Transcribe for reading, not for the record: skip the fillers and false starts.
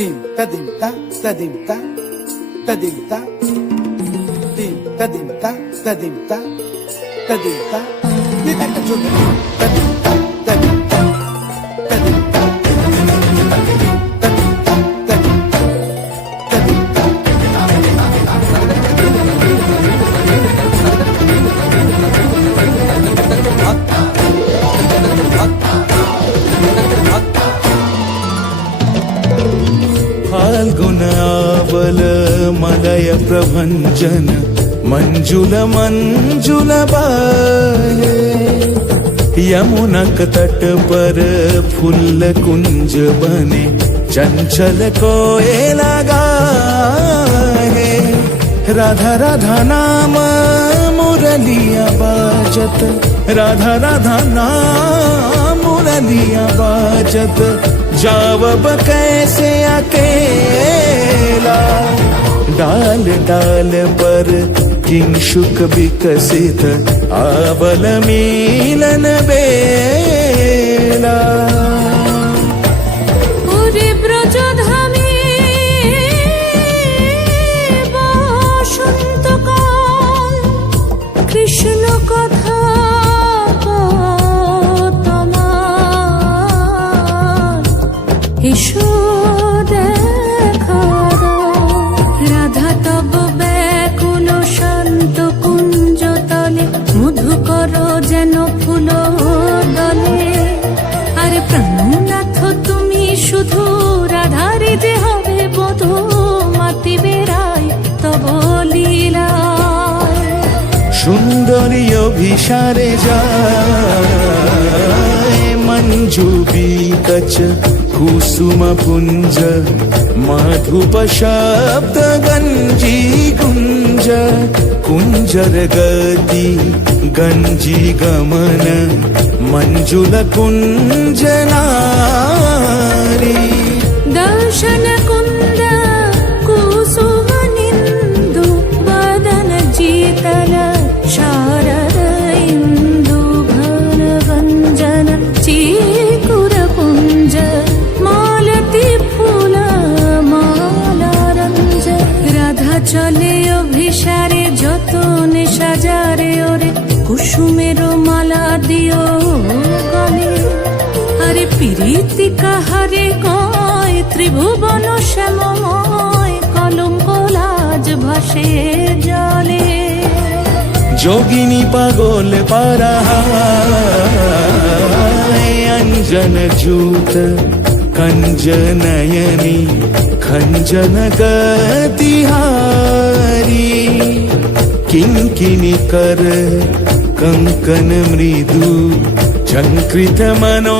Tim tadim ta tadim ta tadim ta Tim tadim ta tadim ta tadim ta Di ta ka chun tadim ta tadim ta tadim ta tadim ta tadim ta tadim ta फाल्गुनावल मलय प्रभंजन मंजुल मंजुल बाहे यमुनक तट पर फूल कुंज बने चंचल कोयला गाहे राधा राधा नाम मुरलिया बाजत राधा राधा नाम मुरलिया बाजत जावब कैसे अकेला डाल डाल पर किंशुक विकसित आवल मिलन बेला কৃষ্ণ কথা এসো দেখা রাধা তব ব্যাকুল শান্ত কুঞ্জ তলে মধুকর যেন ফুল দলে আরে প্রাণনাথ তুমি শুধু রাধারে যে হবে বোধ মাতি বেড়াই তব লীলা সুন্দরী অভিসারে যায় মঞ্জু বিকচ कुसुम पुंज माधुप शब्द गंजी कुंज कुंजर गति गंजी गमन मंजुल कुंज नारी दर्शन कुंद कुसुम निंदु वदन जीतल शारद इंदु घन गंजन चीकुर पुंज চলে অভিসারে যতনে সাজারে ওরে কুসুমের মালা দিও গলে আরে প্রীতি কাহারে কয় ত্রিভুবন শ্যামময় কলঙ্ক লাজ ভাসে জলে যোগিনী পাগল পারা अंजन जूत कंज नयनी खंजन गतिहारी किंकिनी कर कंकन मृदु झंकृत मनो